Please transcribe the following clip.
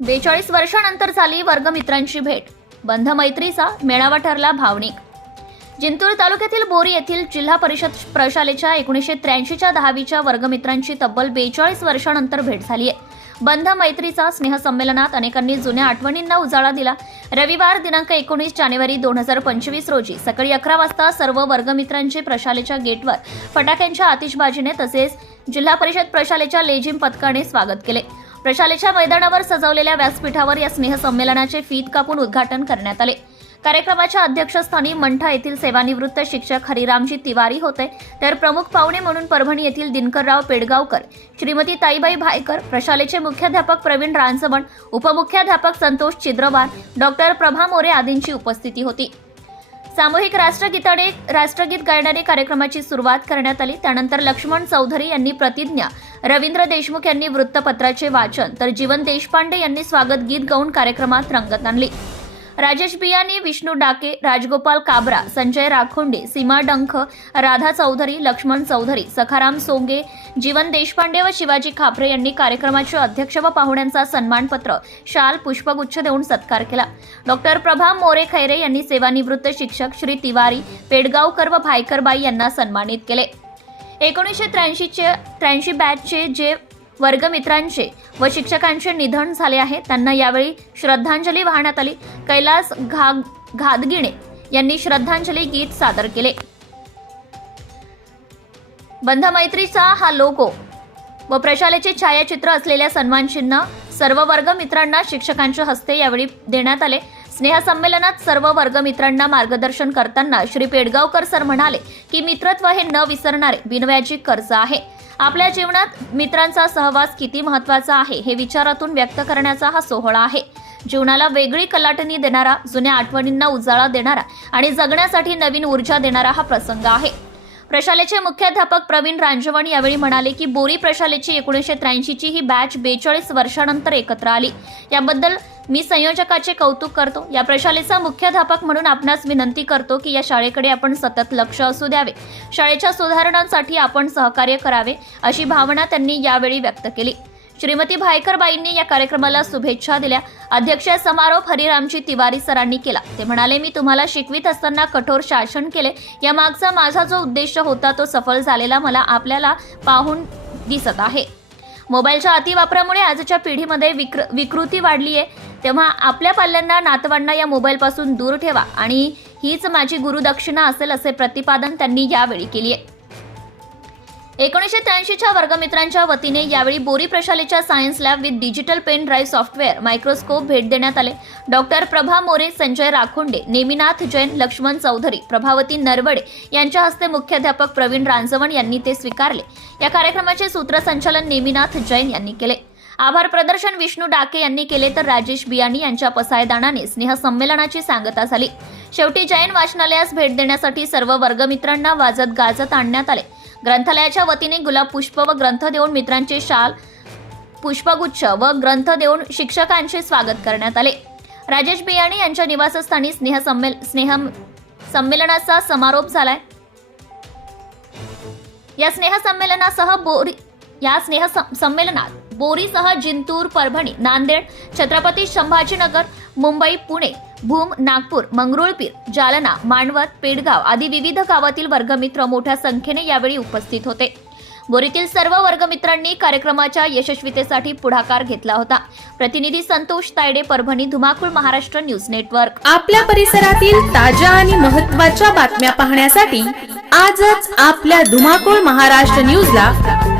बेचाळीस वर्षानंतर झाली वर्गमित्रांची भेट. बंध मैत्रीचा मेळावा ठरला भावनिक. जिंतूर तालुक्यातील बोरी येथील जिल्हा परिषद प्रशालेच्या एकोणीसशे त्र्याऐंशीच्या दहावीच्या वर्गमित्रांची तब्बल बेचाळीस वर्षानंतर भेट झाली आहे बंध मैत्रीचा स्नेहसंमेलनात अनेकांनी जुन्या आठवणींना उजाळा दिला. रविवार दिनांक एकोणीस जानेवारी दोन हजार पंचवीस रोजी सकाळी अकरा वाजता सर्व वर्गमित्रांचे प्रशालेच्या गेटवर फटाक्यांच्या आतिषबाजीने तसेच जिल्हा परिषद प्रशालेच्या लेझिम पथकाने स्वागत केले. प्रशालेच्या मैदानावर सजवलेल्या व्यासपीठावर या स्नेहसंमेलनाचे फीत कापून उद्घाटन करण्यात आले. कार्यक्रमाच्या अध्यक्षस्थानी मंठा येथील सेवानिवृत्त शिक्षक हरिरामजी तिवारी होते. तर प्रमुख पाहुणे म्हणून परभणी येथील दिनकरराव पेडगावकर श्रीमती ताईबाई भायकर प्रशालेचे मुख्याध्यापक प्रवीण रानसवण उपमुख्याध्यापक संतोष चिद्रवार डॉक्टर प्रभा मोरे आदींची उपस्थिती होती. सामूहिक राष्ट्रगीताने राष्ट्रगीत गायनाने कार्यक्रमाची सुरुवात करण्यात आली. त्यानंतर लक्ष्मण चौधरी यांनी प्रतिज्ञा रवींद्र देशमुख यांनी वृत्तपत्राचे वाचन तर जीवन देशपांडे यांनी स्वागत गीत गाऊन कार्यक्रमात रंगत आणली. राजेश बियानी विष्णू डाके राजगोपाल काबरा संजय राखोंडे सीमा डंख राधा चौधरी लक्ष्मण चौधरी सखाराम सोंगे जीवन देशपांडे व शिवाजी खापरे यांनी कार्यक्रमाचे अध्यक्ष व पाहुण्यांचा सन्मानपत्र शाल पुष्पगुच्छ देऊन सत्कार केला. डॉक्टर प्रभा मोरे खैरे यांनी सेवानिवृत्त शिक्षक श्री तिवारी पेडगावकर व भायकरबाई यांना सन्मानित केले. एकोणीसशे त्र्याऐंशीचे त्र्याऐंशी बॅचचे जे वर्गमित्रांचे व शिक्षकांचे निधन झाले आहे त्यांना यावेळी श्रद्धांजली वाहण्यात आली. कैलास घाग घादगिणे यांनी श्रद्धांजली गीत सादर केले. बंध मैत्रीचा हा लोगो व प्रशालेचे छायाचित्र असलेल्या सन्मानचिन्ह सर्व वर्ग मित्रांना शिक्षकांच्या हस्ते यावेळी देण्यात आले. स्नेहसंमेलनात सर्व वर्गमित्रांना मार्गदर्शन करताना श्री पेडगावकर सर म्हणाले की मित्रत्व हे न विसरणारे बिनव्याजी कर्ज आहे. आपल्या जीवनात मित्रांचा सहवास किती महत्त्वाचा आहे हे विचारातून व्यक्त करण्याचा हा सोहळा आहे. जीवनाला वेगळी कलाटणी देणारा जुन्या आठवणींना उजाळा देणारा आणि जगण्यासाठी नवीन ऊर्जा देणारा हा प्रसंग आहे. प्रशालेचे मुख्याध्यापक प्रवीण रांजवण यावेळी म्हणाले की बोरी प्रशालेची एकोणीसशे त्र्याऐंशीची ही बॅच बेचाळीस वर्षानंतर एकत्र आली. याबद्दल मी संयोजकाचे कौतुक करतो. या प्रशालेचा मुख्याध्यापक म्हणून आपणास विनंती करतो की या शाळेकडे आपण सतत लक्ष असू द्यावे. शाळेच्या सुधारणांसाठी आपण सहकार्य करावे अशी भावना त्यांनी यावेळी व्यक्त केली. श्रीमती भायकरबाईंनी या कार्यक्रमाला शुभेच्छा दिल्या. अध्यक्ष समारोप हरिरामजी तिवारी सरांनी केला. ते म्हणाले मी तुम्हाला शिकवित असताना कठोर शासन केले. या मागचा माझा जो उद्देश होता तो सफल झालेला मला आपल्याला पाहून दिसत आहे. मोबाईलच्या अतिवापरामुळे आजच्या पिढीमध्ये विक्र विकृती वाढली आहे तेव्हा आपल्या पाल्यांना नातवांना या मोबाईलपासून दूर ठेवा आणि हीच माझी गुरुदक्षिणा असेल असे प्रतिपादन त्यांनी यावेळी केली आहे. एकोणीसशे त्र्याऐंशीच्या वर्गमित्रांच्या वतीने यावेळी बोरी प्रशालेच्या science lab with digital pen drive software microscope भेट देण्यात आले. डॉक्टर प्रभा मोरे संजय राखोंडे नेमिनाथ जैन लक्ष्मण चौधरी प्रभावती नरवडे यांच्या हस्ते मुख्याध्यापक प्रवीण रांजवण यांनी ते स्वीकारले. या कार्यक्रमाचे सूत्रसंचालन नेमिनाथ जैन यांनी केले. आभार प्रदर्शन विष्णू डाके यांनी केले तर राजेश बियाणी यांच्या पसायदानाने स्नेहसंमेलनाची सांगता झाली. शेवटी जैन वाचनालयास भेट देण्यासाठी सर्व वर्गमित्रांना वाजत गाजत आणण्यात आले. ग्रंथालयाच्या वतीने गुलाब पुष्प व ग्रंथ देऊन मित्रांचे शाल पुष्पगुच्छ व ग्रंथ देऊन शिक्षकांचे स्वागत करण्यात आले. राजेश बियाणी यांच्या निवासस्थानी स्नेह संमेल स्नेह संमेलनाचा समारोप झालाय. या स्नेह संमेलनासह बोरी या स्नेह सं- संमेलनात बोरीसह जिंतूर परभणी नांदेड छत्रपती संभाजीनगर मुंबई पुणे भूम नागपूर मंगरुळपीर जालना मांडवत पेडगाव आदी विविध गावातील वर्गमित्र मोठ्या संख्येने यावेळी उपस्थित होते. बोरीतील सर्व वर्गमित्रांनी कार्यक्रमाच्या यशस्वीतेसाठी पुढाकार घेतला होता. प्रतिनिधी संतोष तायडे परभणी धुमाकूळ महाराष्ट्र न्यूज नेटवर्क. आपल्या परिसरातील ताज्या आणि महत्त्वाच्या बातम्या पाहण्यासाठी आजच आपल्या धुमाकूळ महाराष्ट्र न्यूजला